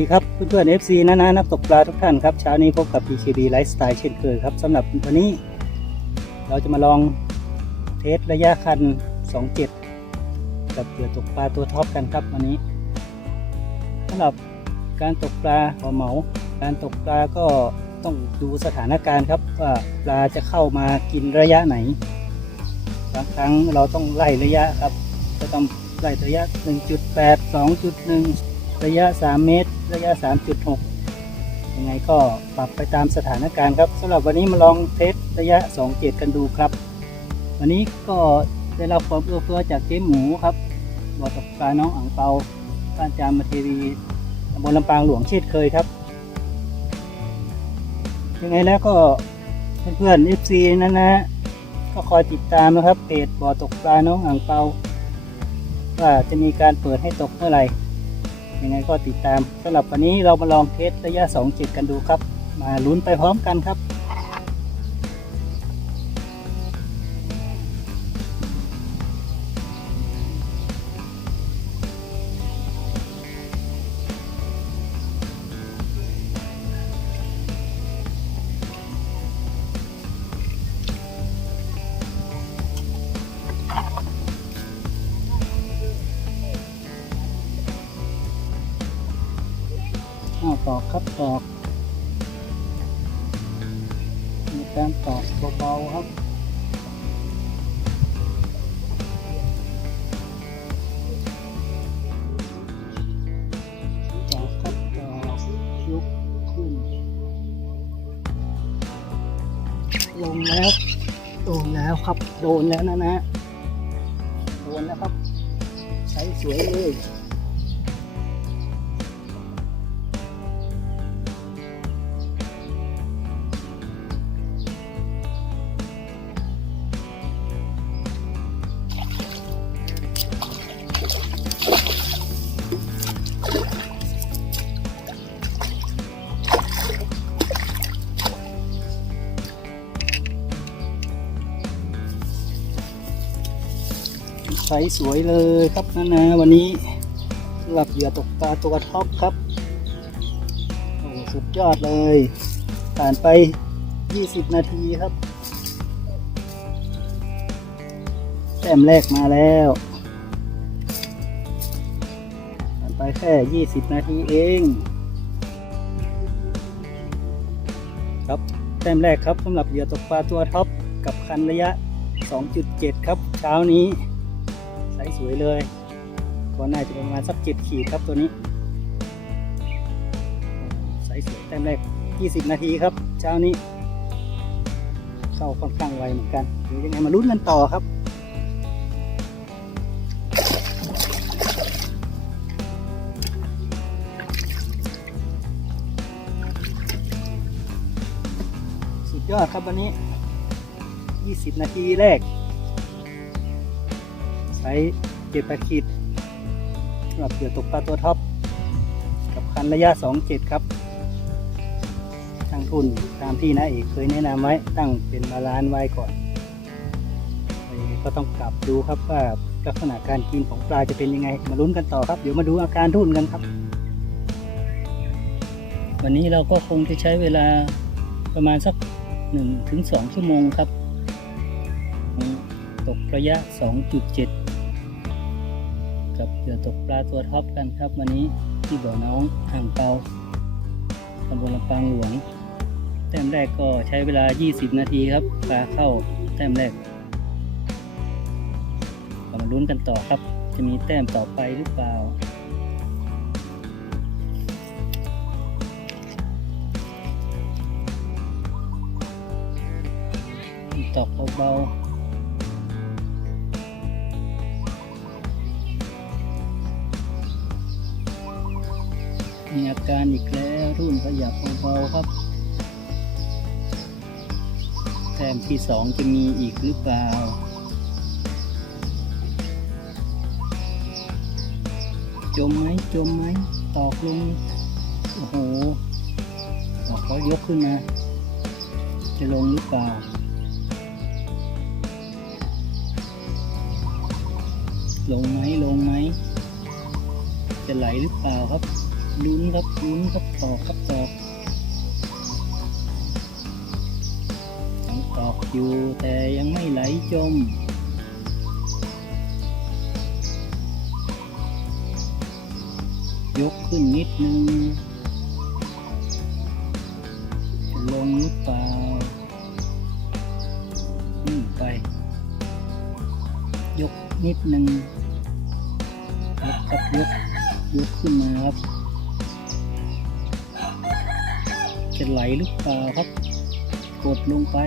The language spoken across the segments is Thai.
วัสดีครับเพื่อนๆ FC นะนะนักตกปลาทุกท่านครับเช้านี้พบกับ PKB Lifestyle เช่นเคยครับสำหรับวันนี้ เราจะมาลองเทสระยะคัน 27 กับเหยื่อตกปลาตัวท็อปกันครับวันนี้สำหรับการตกปลาหัวเหมา การตกปลาก็ต้องดูสถานการณ์ครับว่าปลาจะเข้ามากินระยะไหนบางครั้งเราต้องไล่ระยะครับ ก็ต้องไล่ระยะ 1.8 2.1 ระยะ 3 เมตร ระยะ 3.6 ยังไงก็ปรับไปตามสถานการณ์ครับสำหรับวันนี้มาลองเทสระยะ2เกตกันดูครับ วันนี้ก็ได้รับความเอื้อเฟื้อจากเจ๊หมูครับบ่อตกปลาน้องอ่างเปาบ้านจามมาเทวีตำบลลำปางหลวงเช่นเคยครับ ยังไงแล้วก็เพื่อนๆ FC นั่นนะก็คอยติดตามนะครับเพจบ่อตกปลาน้องอ่างเปาว่าจะมีการเปิดให้ตกเมื่อไหร่ ยังไงก็ติดตามสำหรับวันนี้เรามาลองเทสระยะ2จิตกันดูครับ มาลุ้นไปพร้อมกันครับ การตอกเบาๆครับตอกครับตอกยกขึ้น ลงแล้ว โดนแล้วครับ โดนแล้วนะนะ โดนแล้วครับ ใช้สวยเลย ใสสวยเลยครับนานาวันนี้สำหรับเหยื่อตกปลาตัวท็อปครับโอ้สุดยอดเลย ผ่านไป 20 นาทีครับ แต้มแรกมาแล้วผ่านไปแค่ 20 นาทีเอง ครับแต้มแรกครับสำหรับเหยื่อตกปลาตัวท็อปกับคันระยะ 2.7 ครับ เช้านี้ สวยเลยก็น่าจะประมาณสักเจ็ดขีดครับตัวนี้ใสสวยแต้มแรก 20 นาทีครับ เช้านี้ เข้าค่อนข้างไวเหมือนกันเดี๋ยวยังไงมาลุ้นกันต่อครับสุดยอดครับวันนี้ 20 นาทีแรก ใช้เจ็ดแปดขีดสำหรับเหยื่อตกปลาตัวท็อป กับคันระยะ2.7ครับ ตั้งทุนตามที่นะเอกเคยแนะนำไว้ตั้งเป็นบาลานซ์ไว้ก่อนก็ต้องกลับดูครับว่าลักษณะการกินของปลาจะเป็นยังไง มาลุ้นกันต่อครับ เดี๋ยวมาดูอาการทุ่นกันครับ วันนี้เราก็คงจะใช้เวลาประมาณสัก1-2ถึง2ชั่วโมงครับ ตกระยะ 2.7 กับเหยื่อตกปลาตัวท็อปกันครับวันนี้ที่บ่อน้องห่างเปาตำบลลำปางหลวง แต้มแรกก็ใช้เวลา 20 นาทีครับปลาเข้าแต้มแรกเรามาลุ้นกันต่อครับ จะมีแต้มต่อไปหรือเปล่าตอกเบาๆ มีอาการอีกแล้วรุ่นขยับเบาๆครับ แต้มที่สองจะมีอีกหรือเปล่าจมไหมจมไหมตอกลง โอ้โหตอกเขายกขึ้นมาจะลงหรือเปล่าลงไหมลงไหมจะไหลหรือเปล่าครับ ลุ้นครับลุ้นครับตอกครับตอกยังตอกอยู่แต่ยังไม่ไหลจมยกขึ้นนิดนึงลงหรือเปล่าอืมไป ยกนิดนึงครับยกยกขึ้นมาครับ ไหลหรือเปล่าครับ กดลงไป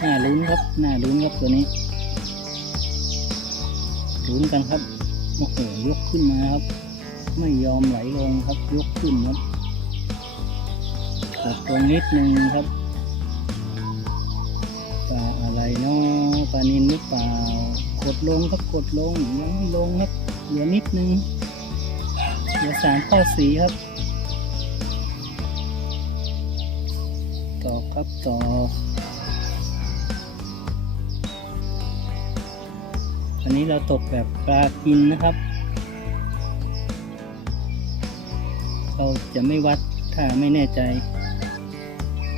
หน้าลุ้นครับหน้าลุ้นครับตัวนี้ลุ้นกันครับโอ้โหยกขึ้นมาครับ ไม่ยอมไหลลงครับ ยกขึ้นครับกดตรงนิดนึงครับปลาอะไรเนาะปลานินหรือเปล่ากดลงครับกดลงยังไม่ลงครับเหลือนิดนึง หลือสามข้อสีครับต่อครับต่ออันนี้เราตกแบบปลากินนะครับ เราจะไม่วัดถ้าไม่แน่ใจ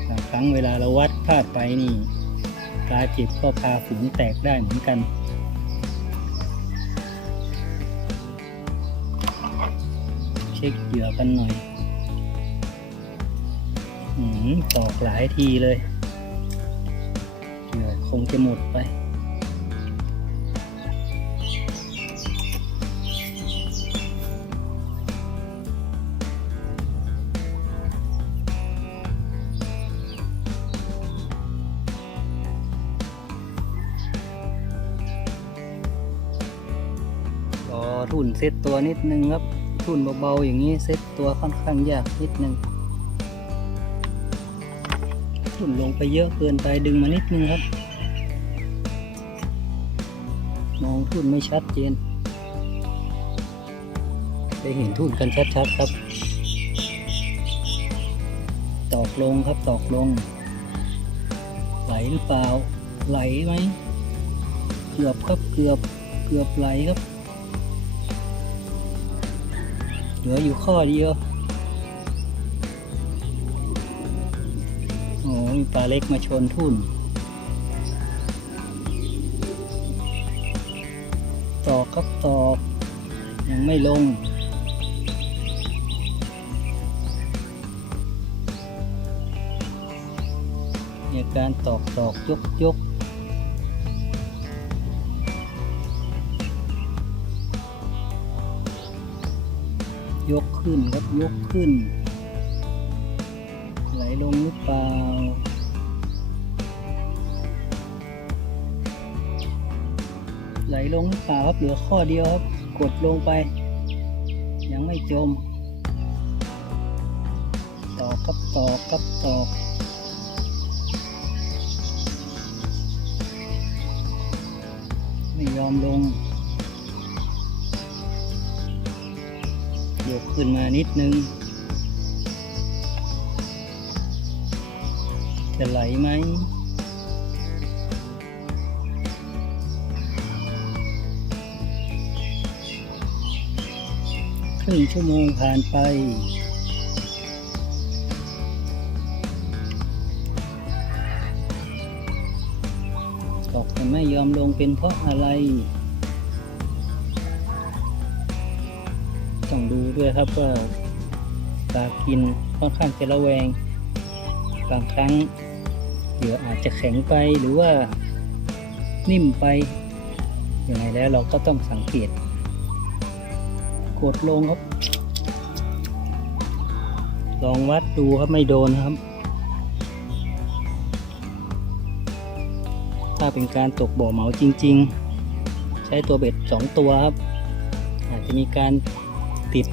บางครั้งเวลาเราวัดพลาดไปนี่ปลาเจ็บก็พาฝูงแตกได้เหมือนกัน เช็คเหยื่อกันหน่อยอืมตอกหลายทีเลยเหยื่อคงจะหมดไปรอทุ่นเซตตัวนิดนึงครับ ทุ่นเบาๆอย่างนี้เซตตัวค่อนข้างยากนิดนึงทุ่นลงไปเยอะเกินไปดึงมานิดนึงครับ มองทุ่นไม่ชัดเจนไปเห็นทุ่นกันชัดๆครับ ตอกลงครับตอกลง ไหลหรือเปล่าไหลไหมเกือบครับเกือบเกือบไหลครับ เหลืออยู่ข้อเดียวโอ้มีปลาเล็กมาชนทุ่น ตอกครับตอก ยังไม่ลงมีอาการตอกตอกยกยก ยกขึ้นครับยกขึ้น ไหลลงหรือเปล่าไหลลงหรือเปล่าครับเหลือข้อเดียวครับกดลงไป ยังไม่จม ตอกครับตอกครับตอกไม่ยอมลง ขึ้นมานิดนึง จะไหลไหมครึ่งชั่วโมงผ่านไป ตกแต่ไม่ยอมลงเป็นเพราะอะไร ต้องดูด้วยครับว่าปลากินค่อนข้างจะระแวง บางครั้งเหยื่ออาจจะแข็งไปหรือว่านิ่มไปยังไงแล้วเราก็ต้องสังเกต กดลงครับ ลองวัดดูครับไม่โดนครับ ถ้าเป็นการตกบ่อเหมาจริง ๆ ใช้ตัวเบ็ดสองตัวครับ อาจจะมีการ ติด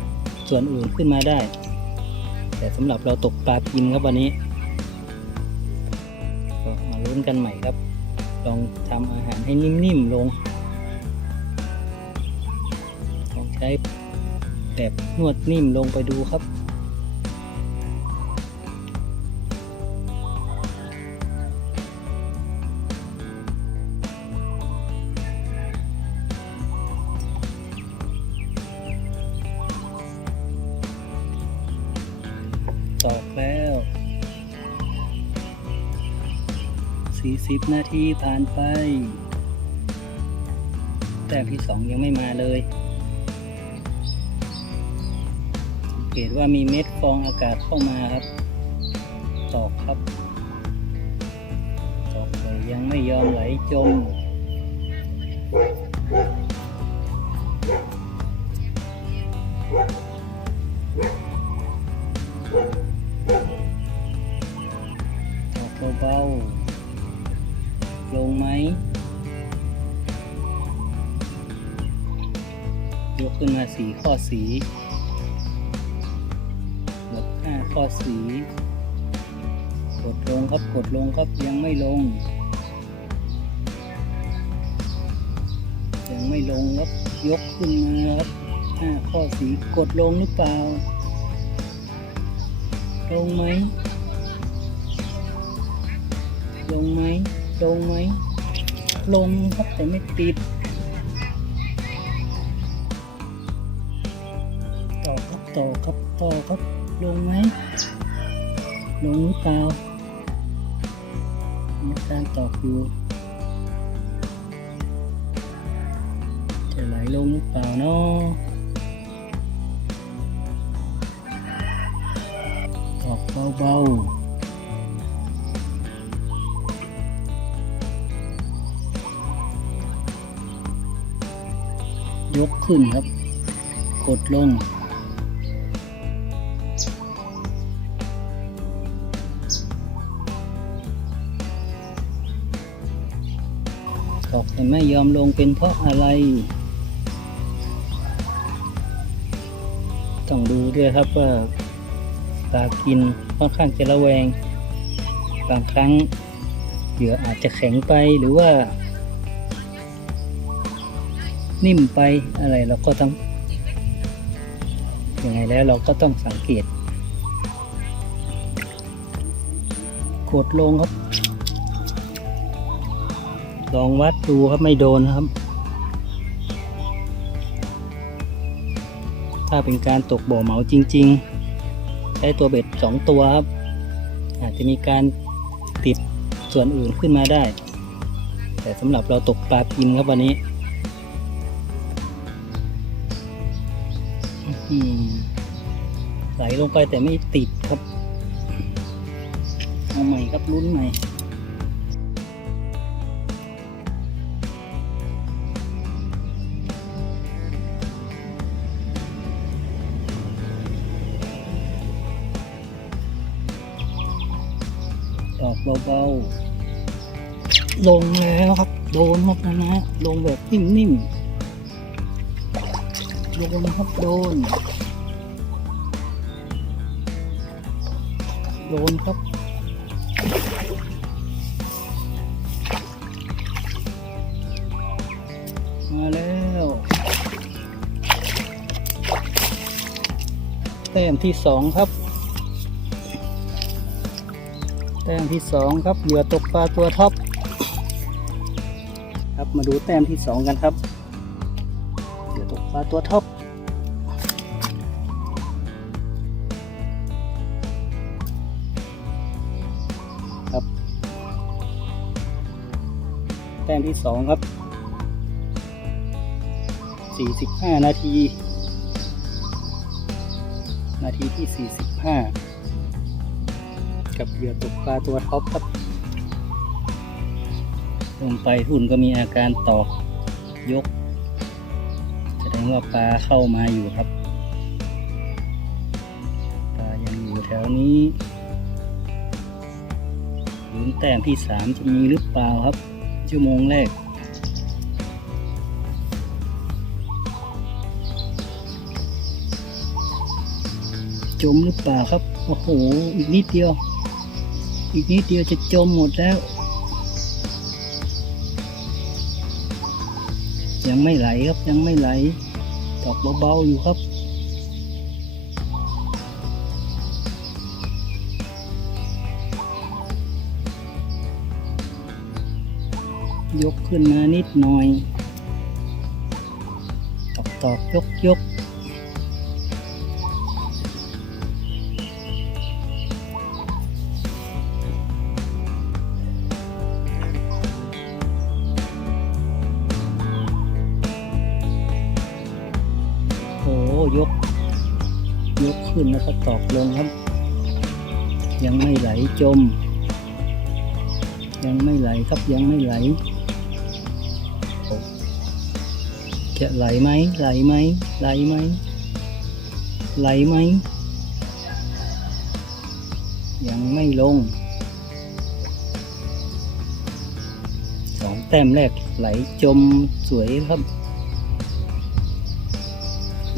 ส่วนอื่นขึ้นมาได้ แต่สำหรับเราตกปลากินครับวันนี้ก็มาลุ้นกันใหม่ครับ ลองทำอาหารให้นิ่มๆลงลองใช้แบบนวดนิ่มลงไปดูครับ ตอกแล้ว 40 นาทีผ่านไป แต่ที่สองยังไม่มาเลยสังเกตว่ามีเม็ดฟองอากาศเข้ามาครับ ตอกครับ ตอกเลยยังไม่ยอมไหลจม ลงไหม ยกขึ้นมาสีข้อสีลบห้าข้อสี กดลงครับ กดลงครับ ยังไม่ลง ยังไม่ลงครับ ยกขึ้นมาครับห้าข้อสี กดลงหรือเปล่า ลงไหมลงไหม ลงไหม ลงครับแต่ไม่ติดต่อครับต่อครับต่อครับลงไหมลงหรือเปล่ามีการตอกอยู่จะไหลลงหรือเปล่าเนาะตอกเบาๆ ยกขึ้นครับ กดลง บอกแต่ไม่ยอมลงเป็นเพราะอะไร ต้องดูด้วยครับว่าปลากินค่อนข้างจะระแวง บางครั้งเหยื่ออาจจะแข็งไปหรือว่า นิ่มไปอะไรเราก็ต้องยังไงแล้วเราก็ต้องสังเกตกดลงครับ ลองวัดดูครับไม่โดนครับ ถ้าเป็นการตกบ่อเหมาจริง ๆ ใช้ตัวเบ็ดสองตัวครับ อาจจะมีการติดส่วนอื่นขึ้นมาได้ แต่สำหรับเราตกปลากินครับวันนี้ ไหลลงไปแต่ไม่ติดครับ เอาใหม่ครับลุ้นใหม่ตอกเบาๆ ลงแล้วครับ โดนครับนะนะ ลงแบบนิ่มๆ ลงครับโดน โดนครับมาแล้วแต้มที่สองครับ แต้มที่สองครับเหยื่อตกปลาตัวท็อปครับมาดูแต้มที่สองกันครับ ปลาตัวท็อปครับแต้มที่สองครับสี่สิบห้านาที นาทีที่สี่สิบห้ากับเหยื่อตกปลาตัวท็อปครับลงไปหุ่นก็มีอาการตอกยก ดงว่าปลาเข้ามาอยู่ครับ ปลายังอยู่แถวนี้ลุ้นแต้มที่สามจะมีหรือเปล่าครับ ชั่วโมงแรกจมหรือเปล่าครับ โอ้โห อีกนิดเดียว อีกนิดเดียวจะจมหมดแล้ว ยังไม่ไหลครับยังไม่ไหลตอกเบาๆอยู่ครับ ยกขึ้นมานิดหน่อยตอกตอกยกย จม ยังไม่ไหลครับยังไม่ไหลจะไหลไหมไหลไหมไหลไหมไหลไหมยังไม่ลงสองแต้มแรกไหลจมสวยครับ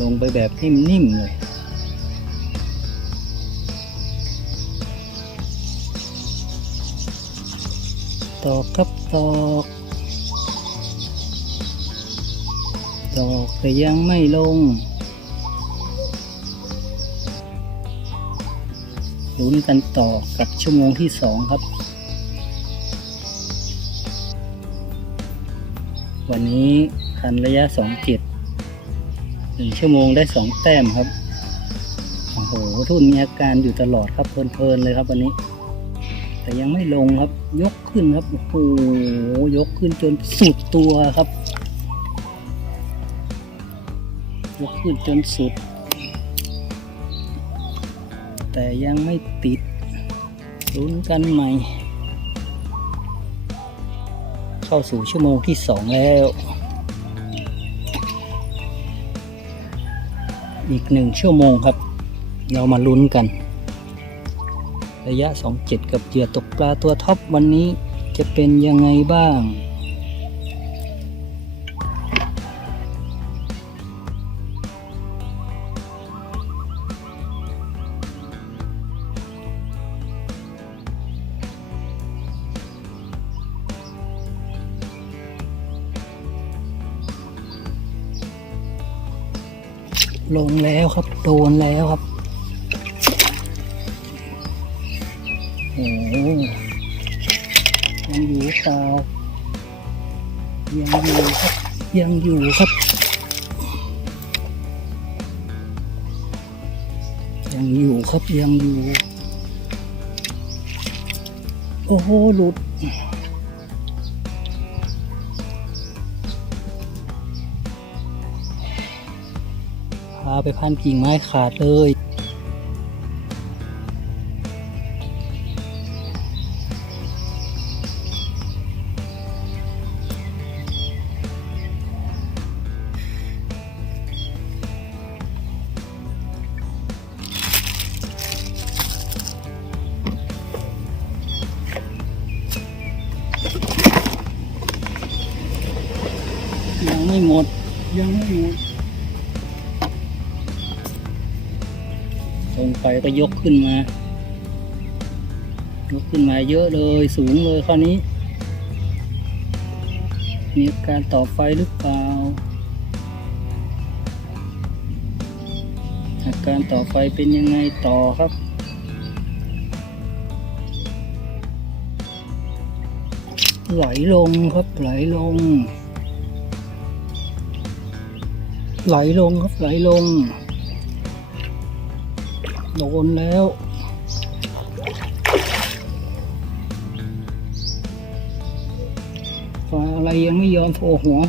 ลงไปแบบนิ่มๆเลย ตอกครับตอกตอกแต่ยังไม่ลงลุ้นกันต่อกับชั่วโมงที่สองครับ วันนี้คันระยะสองเจ็ดหนึ่งชั่วโมงได้สองแต้มครับ โอ้โห ทุนมีอาการอยู่ตลอดครับเพลินๆเลยครับวันนี้ แต่ยังไม่ลงครับ ยกขึ้นครับโอ้โหยกขึ้นจนสุดตัวครับ ยกขึ้นจนสุด แต่ยังไม่ติดลุ้นกันใหม่ เข้าสู่ชั่วโมงที่สองแล้ว อีกหนึ่งชั่วโมงครับ เรามาลุ้นกัน ระยะ 27 กับเหยื่อตกปลาตัวท็อปวันนี้จะเป็นยังไงบ้าง ลงแล้วครับ โดนแล้วครับ เปล่ายังอยู่ครับ ยังอยู่ครับ ยังอยู่ครับยังอยู่ โอ้โหหลุดพาไปพันกิ่งไม้ขาดเลย ก็ยกขึ้นมา ยกขึ้นมาเยอะเลยสูงเลยคราวนี้ มีการต่อไฟหรือเปล่าอาการต่อไฟเป็นยังไงต่อครับไหลลงครับไหลลง ไหลลงครับไหลลง ดนแล้วฟ้าอะไรยังไม่ยอมโผล่หัว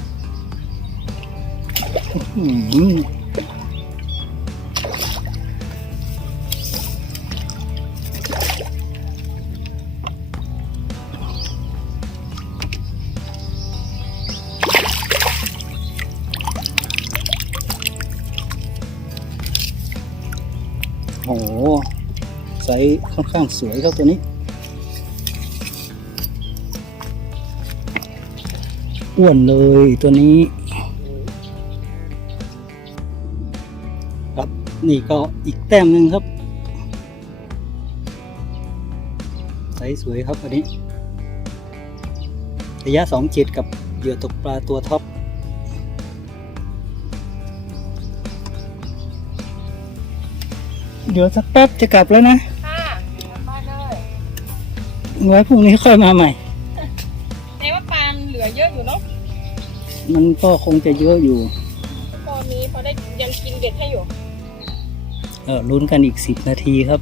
ส์ค่อนข้างสวยครับตัวนี้ อ้วนเลยตัวนี้ ครับนี่ก็อีกแต้มหนึ่งครับ ไซส์สวยครับอันนี้ ระยะ27กับเหยื่อตกปลาตัวท็อปเดี๋ยวสักแป๊บจะกลับแล้วนะ ไว้พรุ่งนี้ค่อยมาใหม่แต่ว่าปลาเหลือเยอะอยู่เนาะมันก็คงจะเยอะอยู่ ตอนนี้พอได้ยังกินเบ็ดให้อยู่ เออลุ้นกันอีกสิบนาทีครับ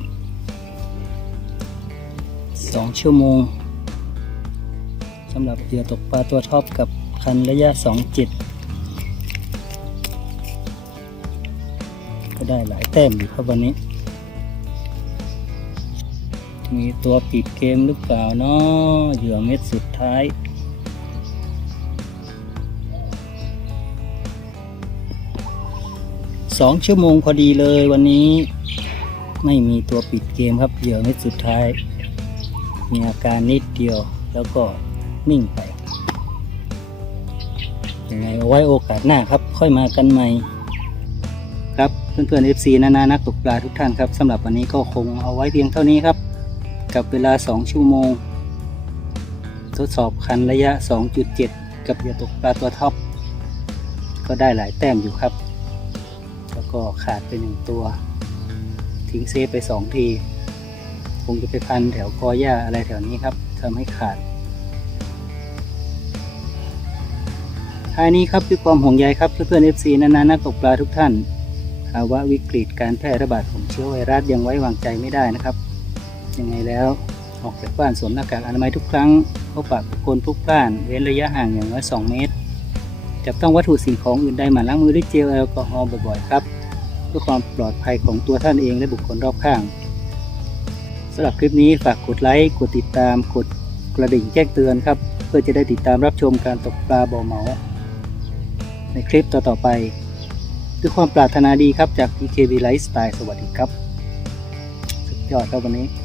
สองชั่วโมงสำหรับเหยื่อตกปลาตัวท็อปกับคันระยะสองเจ็ดก็ได้หลายแต้มอยู่ครับวันนี้ มีตัวปิดเกมหรือเปล่าเนาะเหยื่อเม็ดสุดท้าย สองชั่วโมงพอดีเลยวันนี้ ไม่มีตัวปิดเกมครับเหยื่อเม็ดสุดท้าย มีอาการนิดเดียวแล้วก็นิ่งไปยังไงเอาไว้โอกาสหน้าครับ ค่อยมากันใหม่ครับเพื่อนๆ FC นานานักตกปลาทุกท่านครับสำหรับวันนี้ก็คงเอาไว้เพียงเท่านี้ครับ กับเวลา 2 ชั่วโมง ทดสอบคันระยะ 2.7 กับเหยื่อตกปลาตัวท็อป ก็ได้หลายแต้มอยู่ครับ แล้วก็ขาดไปหนึ่งตัว ทิ้งเซฟไป 2 ที คงจะไปพันแถวกอหญ้าอะไรแถวนี้ครับทำให้ขาดท้ายนี้ครับด้วยความห่วงใยครับเพื่อนๆ FC นานานักตกปลาทุกท่าน ภาวะวิกฤตการแพร่ระบาดของเชื้อไวรัสยังไว้วางใจไม่ได้นะครับ ยังไงแล้ว ออกจากบ้านสวมหน้ากากอนามัยทุกครั้งพบปะบุคคลทุกบ้าน เว้นระยะห่างอย่างน้อย 2 เมตร จับต้องวัตถุสิ่งของอื่นใดหมั่นล้างมือด้วยเจลแอลกอฮอล์บ่อยๆครับเพื่อความปลอดภัยของตัวท่านเองและบุคคลรอบข้างสำหรับคลิปนี้ฝากกดไลค์ กดติดตาม กดกระดิ่งแจ้งเตือนครับ เพื่อจะได้ติดตามรับชมการตกปลาบ่อเหมา ในคลิปต่อๆไป ด้วยความปรารถนาดีครับจาก PKB Lifestyle สวัสดีครับ สุดยอดครับวันนี้